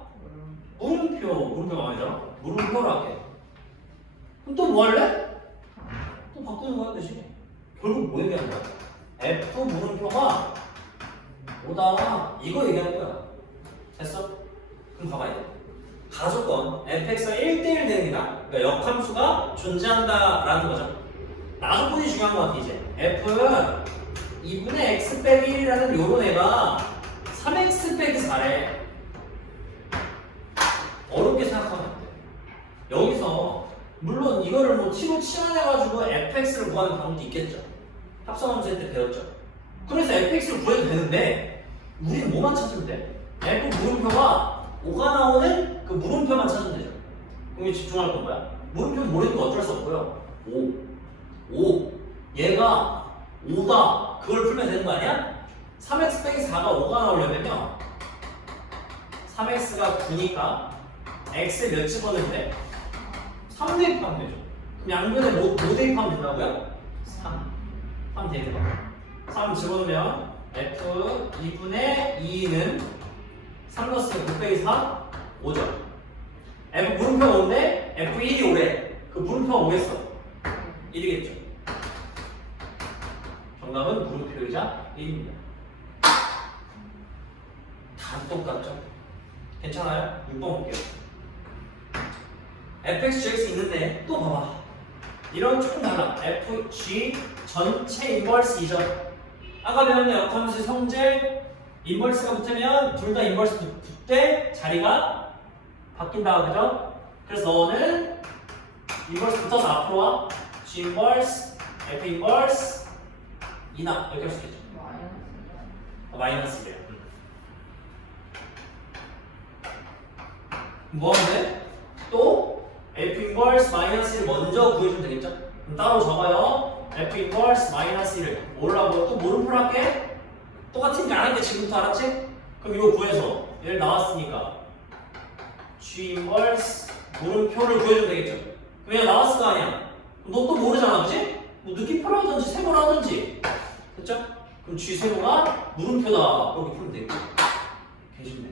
물음표가 아니잖아. 물음표로 할게. 그럼 또 뭐 할래? 또 바꾸는 거야, 그지? 결국 뭐 얘기하는 거야? F 물음표가 오다가 이거 얘기하는 거야. 됐어? 그럼 봐봐야 돼. 가조건 fx가 1대1 됩니다. 그러니까 역함수가 존재한다라는 거죠. 나조건이 중요한 것 같아 이제. f는 2분의 x 빼기 1이라는 요런 애가 3x 빼기 4래. 어렵게 생각하면 안 돼. 여기서 물론 이거를 뭐 t로 치환해가지고 fx를 구하는 방법도 있겠죠. 합성함수 때 배웠죠. 그래서 fx를 구해도 되는데 우리는 뭐만 찾으면 돼? f 물음표가 5가 나오는 그 물음표만 찾으면 되죠. 그럼 집중할 건 뭐야? 물음표는 모르니까 어쩔 수 없고요. 5 얘가 5다 그걸 풀면 되는 거 아니야? 3x 빼기 4가 5가 나오려면요 3x가 9니까 x에 몇 집어넣으면 돼? 3 대입하면 되죠. 그럼 양변에 뭐 대입하면 된다고요? 3 대입하면 3 집어넣으면 f 2분의 2는 3 넣었으면 9 빼기 4 5죠. f 물음표가 5인데 f 1이 5래. 그 물음표가 오겠어. 1이겠죠. 정답은 물음표이자 1입니다. 다 똑같죠? 괜찮아요? 6번 볼게요. fx, gx 있는데 또 봐봐. 이런 조금 달라. fg 전체 인버스 2죠. 아까 배웠네. 역함수 성질 인버스가 붙으면 둘 다 인버스 붙되 자리가 바뀐다. 그죠? 그래서 너는 인버스 붙어서 앞으로 와. g 인버스, f 인버스 이나 이렇게 할 수 있겠죠. 마이너스 1이에요. 뭐 하면 돼? 또 f 인버스 마이너스 1 먼저 구해주면 되겠죠? 그럼 따로 적어요. f 인버스 마이너스 1을 뭐라고? 또 물음표를 할게. 똑같은 게 아닌데 지금부터 알았지? 그럼 이거 구해서 얘를 나왔으니까 g 인버스 물음표를 구해주면 되겠죠? 그럼 얘 나왔을 거 아니야? 너 또 모르잖아, 그치? 뭐 느낌표를 하든지 세모를 하든지 그쵸? 그럼 g 세모가 물음표다 이렇게 풀면 되겠죠? 괜찮네.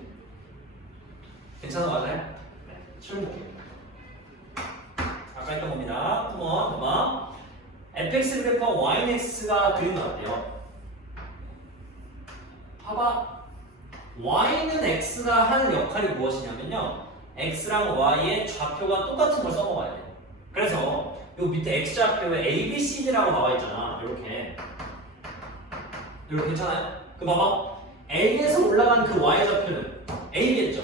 괜찮은 거 맞아요? 네, 실무 볼게요. 아까 했던 겁니다. 컴온, 봐봐. fx 그래프와 yx가 그린 것 같아요. 봐봐. y는 x가 하는 역할이 무엇이냐면요. x랑 y의 좌표가 똑같은 걸 써먹어야 돼요. 그래서 요 밑에 x좌표에 a, b, c, d라고 나와 있잖아. 이렇게. 이렇게 괜찮아요? 그 봐봐. a에서 올라간 그 y좌표는 a겠죠.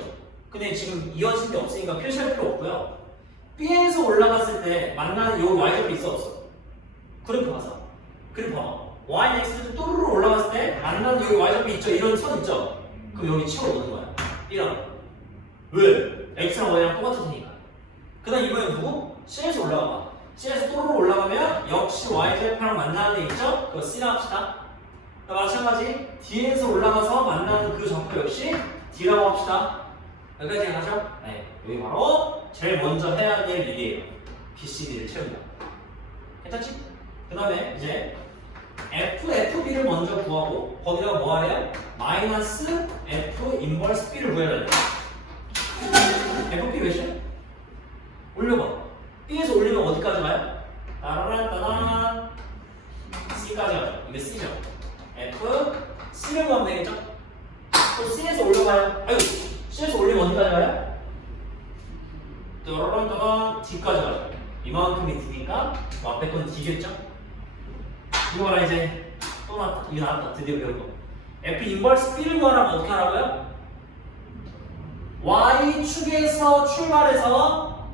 근데 지금 이어진 게 없으니까 표시할 필요 없고요. b에서 올라갔을 때 만나는 요 y좌표 있어 없어? 그래프 봐서. 그래프 봐봐. y, x도 또르르 올라갔을 때 만나는 여기 y좌표 있죠? 이런 선 있죠? 그럼 여기 치워 넣는 거야. B랑. 왜? x랑 y랑 똑같은 테니까. 그 다음 이번엔 누구? C에서 올라가 봐. C에서 또르르 올라가면 역시 y좌표랑 만나는 데 있죠? 그거 C라 합시다. 마찬가지 D에서 올라가서 만나는 그 좌표 역시 D라고 합시다. 여기까지 가죠? 네. 여기 바로 제일 먼저 해야 될 일이에요. BCD를 채운다. 괜찮지? 그 다음에 이제 FB를 먼저 구하고 거기다가 뭐 하래요? 마이너스 F 인버스 B를 구해야 돼. FB 몇이야? 올려봐. B에서 올리면 어디까지 가요? 따라란 C까지 가죠. 이게 C죠. F C를 구하면 되겠죠? 또 C에서 올려가요. 아유, C에서 올리면 어디까지 가요? 따라란 D까지 가죠. 이만큼이 D니까 앞에 건 D겠죠? 이거랑 이제 또 나왔다. 이게 나왔다. 드디어 배운 거. F 인버스 B를 구하라면 어떻게 하라고요? Y축에서 출발해서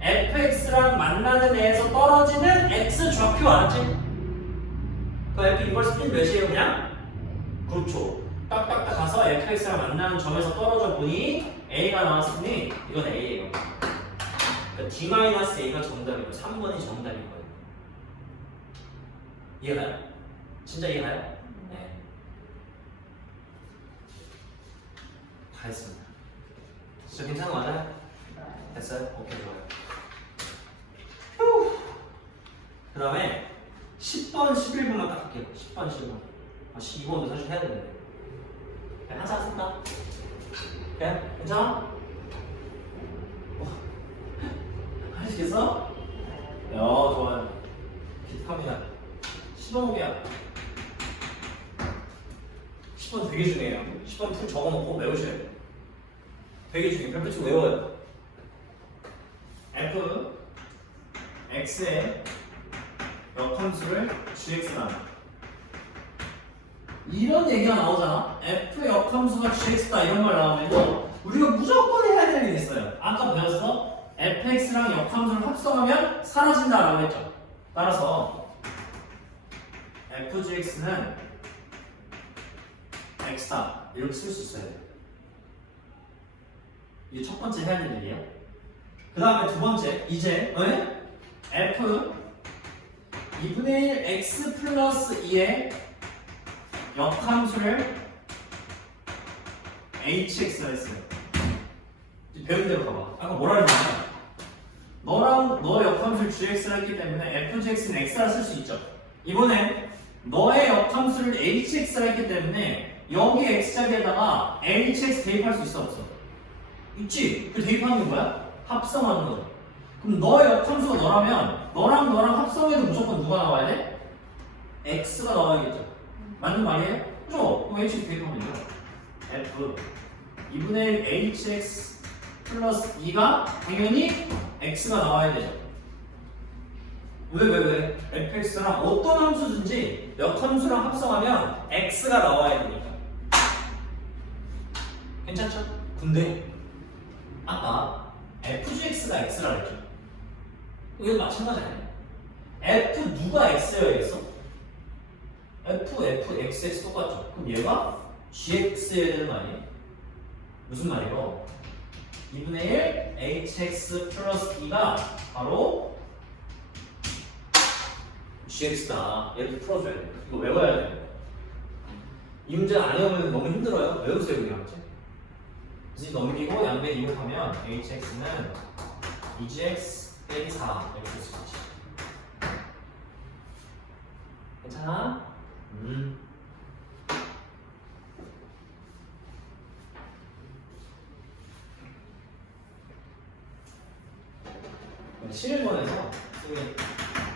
fx랑 만나는 애에서 떨어지는 x 좌표 알았지? 그 F 인버스 B는 몇이에요 그냥? 그렇죠. 딱딱딱 가서 fx랑 만나는 점에서 떨어져 보니 a가 나왔으니 이건 a예요. 그러니까 d-a가 정답이고 3번이 정답인 거예요. 이해가요? 진짜 이해가요? 네. 다 했습니다. 진짜 괜찮은 거 맞아요? 됐어요? 오케이, 좋아요. 휴. 다음에 10번, 11번만 딱 할게요. 10번, 11번. 아, 12번도 사실 해야 되는데. 그냥 하자, 쓴다. 그냥, 괜찮아? 하시겠어? 좋아요. 기특합니다. 10번 보기야. 10번 되게 중요해요. 10번 풀 적어놓고 외우셔야 돼요. 되게 중요해요. 별표치고 외워요. f x의 역함수를 gx라 이런 얘기가 나오잖아. f 역함수가 gx다 이런 말 나오면 우리가 무조건 해야 될 일이 있어요. 아까 배웠어? fx랑 역함수를 합성하면 사라진다라고 했죠. 따라서 fgx는 x다 이렇게 쓸 수 있어야 돼요. 이게 첫 번째 해야 될 일이에요. 그 다음에 두 번째 이제 f 2분의 1 x 플러스 2의 역함수를 hx라 했어요. 배운 대로 가봐. 아까 뭐라 했냐면 너랑 너 역함수를 gx라 했기 때문에 fgx는 x라 쓸 수 있죠. 이번엔 너의 역함수를 hx라 했기 때문에 여기 x자리에다가 hx 대입할 수 있어 없어? 있지? 그 대입하는 게 뭐야? 합성하는 거. 그럼 너의 역함수가 너라면 너랑 합성해도 무조건 누가 나와야 돼? x가 나와야겠죠. 맞는 말이에요? 그죠? 그럼 hx 대입하면 돼요. f 2분의 1 hx 플러스 2가 당연히 x가 나와야 되죠. 왜? fx랑 어떤 함수든지 역함수랑 합성하면 x가 나와야 되니까. 괜찮죠? 근데 아까 fgx가 x라 그랬죠. 이거 마찬가지아니에요. f 누가 x여야겠어? f, x 똑같죠? 그럼 얘가 gx여야 되는 거 아니에요? 무슨 말이에요? 2분의 1 hx 플러스 2가 바로 gx다. 이렇게 풀어줘야 돼. 이거 외워야 돼. 이 문제 안 외우면 너무 힘들어요. 외우세요 그냥. 이제 넘기고 양변 이곱하면 hx는 2gx 빼기 4 이렇게 쓸 수 있지. 괜찮아? 실일본에서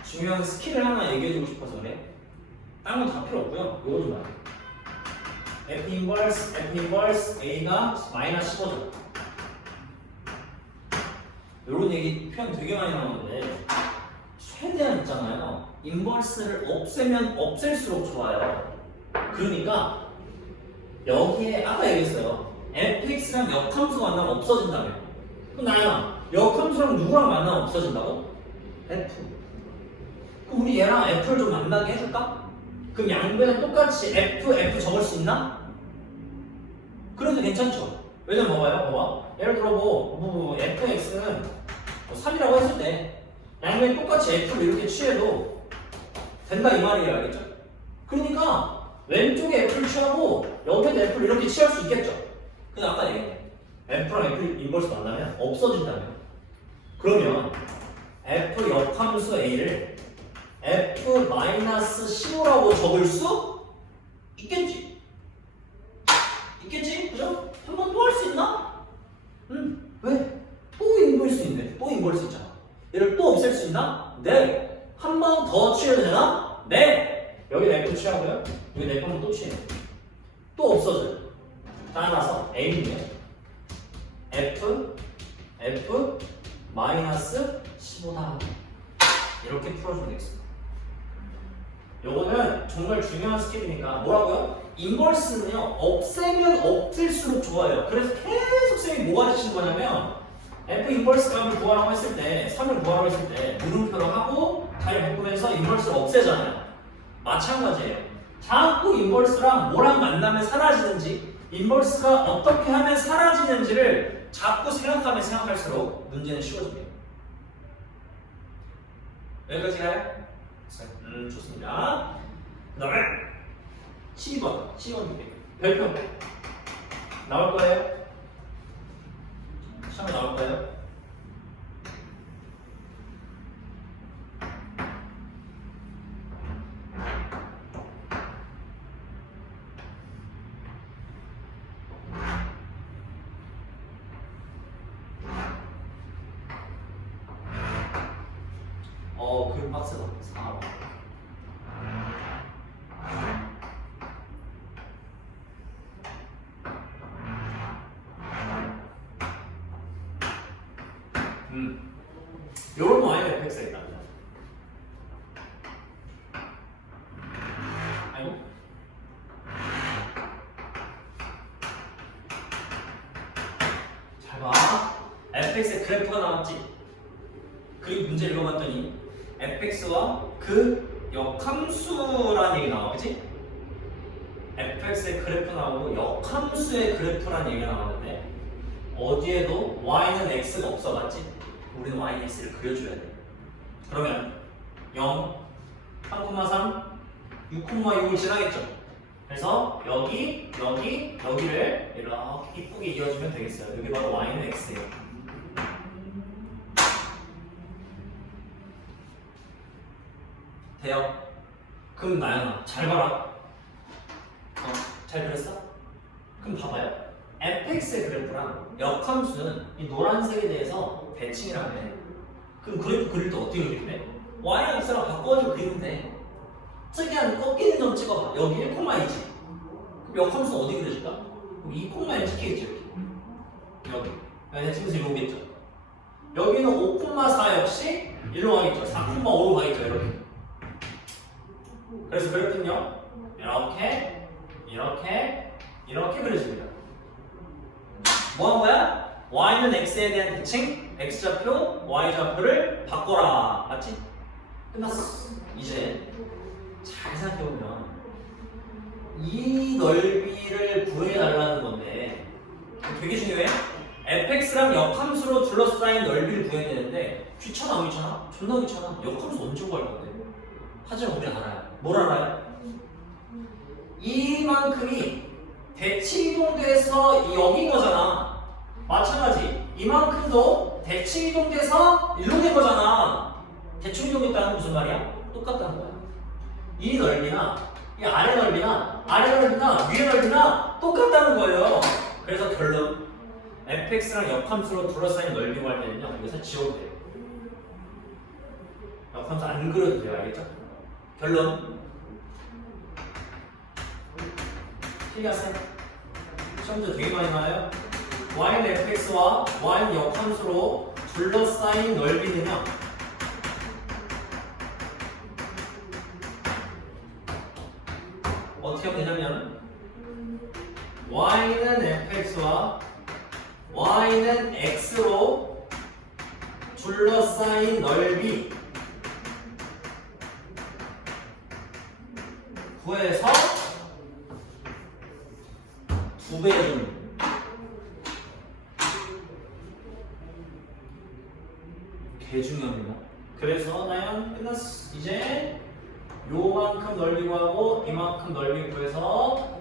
중요한 스킬을 하나 얘기해주고 싶어서 그래. 다른 건 다 필요 없고요. 이거 좀 봐요. F 인버스 A가 마이너스 15죠. 이런 얘기 표현 되게 많이 나오는데 최대한 있잖아요. 인버스를 없애면 없앨수록 좋아요. 그러니까 여기에 아까 얘기했어요. fx랑 역함수가 만나면 없어진다며. 그럼 나야 역함수랑 누구랑 만나면 없어진다고? f. 그럼 우리 얘랑 f를 좀 만나게 해줄까? 그럼 양변에 똑같이 f 적을 수 있나? 그래도 괜찮죠? 왜냐면 봐봐. 예를 들어 fx는 3이라고 했을 때 양변에 똑같이 f를 이렇게 취해도 된다 이 말이에요. 알겠죠? 그러니까 왼쪽에 f를 취하고 옆에도 f를 이렇게 취할 수 있겠죠? 근데 아까 얘기했네. f랑 f 인버스 만나면 없어진다며. 그러면 f 역함수 a를 f-15라고 적을 수 있겠지? 있겠지? 그죠? 한 번 또 할 수 있나? 왜? 또 인버스 있네. 또 인버스 있잖아. 얘를 또 없앨 수 있나? 네. 한 번 더 취해도 되나? 네. 여기 f 취하고요. 여기 f 한번 또 취해. 또 없어져요. 따라서 a는요. f 마이너스 15다. 이렇게 풀어주면 되겠습니다. 요거는 정말 중요한 스킬이니까 뭐라고요? 인버스는요 없애면 없앨수록 좋아요. 그래서 계속 쌤이 뭐 가르치는 거냐면 f 인버스 값을 구하라고 했을 때 3을 구하라고 했을 때 물음표로 하고 잘 바꾸면서 인버스를 없애잖아요. 마찬가지예요. 자꾸 인버스랑 뭐랑 만나면 사라지는지 인버스가 어떻게 하면 사라지는지를 자꾸 생각하면 생각할수록 문제는 쉬워집니다. 여기까지 가요? 좋습니다. 그 다음에 12번 별표 나올 거예요? 시험에 나올 거예요? 빡세다. 4. 요런 y가 fx가 있다. 아이고. 잘 봐. fx의 그래프가 나왔지. 그리고 문제 읽어봤더니 fx와 그 역함수라는 얘기 나와, 그치? fx의 그래프 나오고 역함수의 그래프라는 얘기가 나왔는데 어디에도 y는 x가 없어, 맞지? 우리는 y는 x를 그려줘야 돼. 그러면 0, 3,3, 6,6을 지나겠죠? 그래서 여기를 이렇게 이쁘게 이어주면 되겠어요. 여기 바로 y는 x예요. 돼요? 그럼 나연아, 잘 봐라. 잘 그렸어? 그럼 봐봐요. fx의 그래프랑 역함수는 이 노란색에 대해서 대칭이라고 해. 그럼 그래프 그릴 때 어떻게 그리면 돼? y랑 x랑 바꿔가지고 그리면 돼. 특이한 꺾이는 점 찍어봐. 여기 1,2지. 그럼 역함수 어디 그려줄까? 그럼 2,1 찍히겠지, 이렇게. 여기. 내가 찍어서 이렇게 오겠죠. 여기는 5,4 역시 일로 가겠죠. 4,5로 가겠죠, 이렇게. 그래서 그래프는요, 이렇게 그려집니다. 뭐 한 거야? y는 x에 대한 대칭, x좌표, y좌표를 바꿔라. 맞지? 끝났어. 이제 잘 생각해보면 이 넓이를 구해달라는 건데 되게 중요해. fx랑 역함수로 둘러싸인 넓이를 구해야 되는데 귀찮아, 안 귀찮아? 존나 귀찮아. 역함수 언제 구할 건데? 하지만 우리 알아요. 뭘 알아요? 이만큼이 대칭이동돼서 여긴 거잖아. 마찬가지 이만큼도 대칭이동돼서 일로 된 거잖아. 대칭이동됐다는 건 무슨 말이야? 똑같다는 거야. 이 넓이나 이 아래 넓이나 위에 넓이나 똑같다는 거예요. 그래서 결론 fx랑 역함수로 둘러싸인 넓이 구할 때는요, 이것을 지워도 돼요. 역함수 안 그려도 돼요. 알겠죠? 결론 틀렸어요. 시험도 되게 많이 나와요. y는 fx와 y는 역함수로 둘러싸인 넓이는요, 어떻게 하면 되냐면 y는 fx와 y는 x로 둘러싸인 넓이 구해서 2배 해줍니다. 개 중요합니다. 그래서 나연 끝났어. 이제 요만큼 넓이 구하고 이만큼 넓이 구해서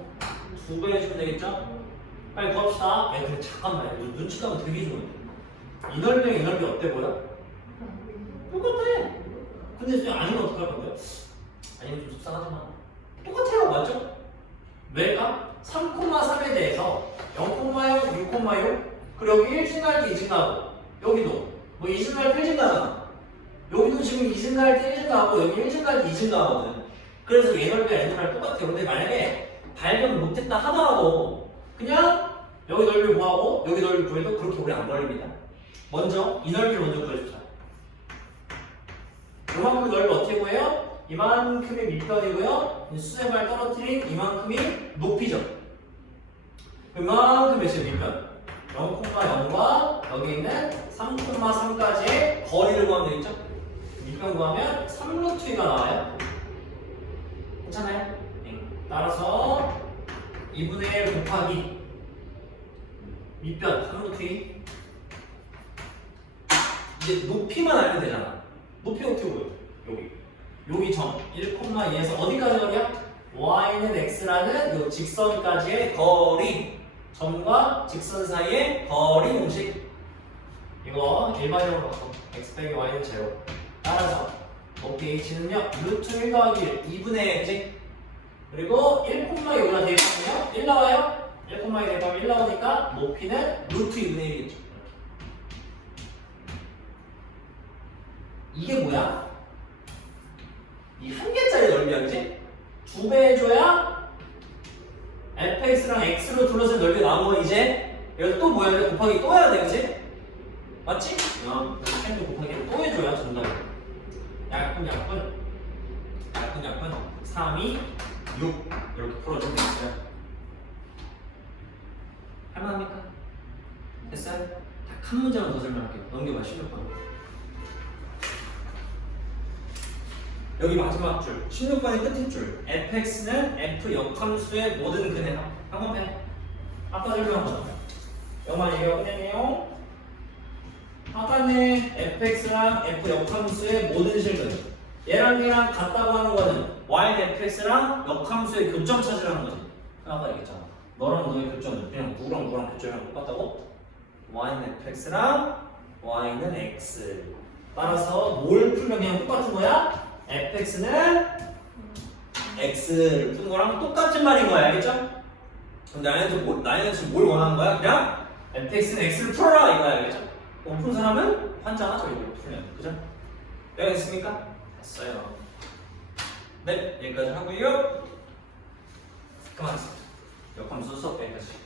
2배 해주면 되겠죠? 빨리 구합시다. 근데 잠깐만, 눈치가면 되게 좋은데 이 넓이랑 이 넓이 어때 보여? 똑같아. 근데 아니면 어떡할 건데요? 아니면 좀 속상하지만 똑같아요. 맞죠? 왜일까? 3,3에 대해서 0,0, 6,6 그리고 여기 1진 갈 때 2진 가고 여기도 뭐 2진 갈 때 1진 가잖아. 여기도 지금 2진 갈 때 1진 가고 여기 1진 갈 때 2진 가거든. 그래서 얘 넓이가 얘 넓이랑 똑같아요. 근데 만약에 발견을 못했다 하더라도 그냥 여기 넓이 구하고 여기 넓이 구해도 그렇게 오래 안 걸립니다. 먼저 이 넓이를 먼저 구해주자. 이만큼 넓이 어떻게 구해요? 이만큼이 밑변이고요. 수세발 떨어뜨린 이만큼이 높이죠. 그만큼 몇이에요? 밑변 0,0과 여기 있는 3,3까지의 거리를 구하면 되겠죠? 밑변 구하면 3루트가 나와요. 괜찮아요? 네. 따라서 2분의 1 곱하기 밑변 3루트 이제 높이만 알면 되잖아. 높이 어떻게 보여? 여기 점 1,2에서 어디까지 거리야? y는 x라는 이 직선까지의 거리, 점과 직선 사이의 거리 공식. 이거 일반적으로 바꿔. x 빼기 y는 제로. 따라서 높이 h는요 루트 1 더하기 1, 2분의 그리고 1, 여기다 대입하면요 1 나와요. 1, 대입하면 1 나오니까 높이는 루트 2분의 1이겠죠. 이게 뭐야? 넓이야, 그치? 2배 해줘야 fx랑 x로 둘러싼 넓이 나온 거 이제 여기서 또 뭐 해야 돼? 곱하기 또 해야 돼, 그치? 맞지? 펜도 곱하기 또 해줘야 정답. 약분 3, 2, 6 이렇게 풀어주면 되겠어요. 할만합니까? 됐어요? 딱 한 문제만 더 설명할게요. 넘겨봐 16번. 여기 마지막 줄 16번의 끝에 줄 fx는 f 역함수의 모든 근해 한번 빼. 아까 설명한 거잖아. 영만 얘기하고 끝내네요. 아까는 fx랑 f 역함수의 모든 실근 얘랑 얘랑 같다고 하는 거는 y는 fx랑 역함수의 교점 찾으라는 거지. 아까 얘기했잖아. 너랑 너의 교점은 그냥 누구랑 누구랑 교점이랑 똑같다고? y는 fx랑 y는 x 따라서 뭘 풀면 그냥 똑같은 거야? fx는 x를 푸는 거랑 똑같은 말인 거야, 알겠죠? 그럼 나는 지금 뭘 원하는 거야? 그냥 fx는 x를 풀어라 이거야, 알겠죠? 못 푼 사람은 환장하죠, 이걸 풀면, 그죠? 되겠습니까? 됐어요. 네, 여기까지 하고요. 그만하겠습니다. 역함수 수업 여기까지.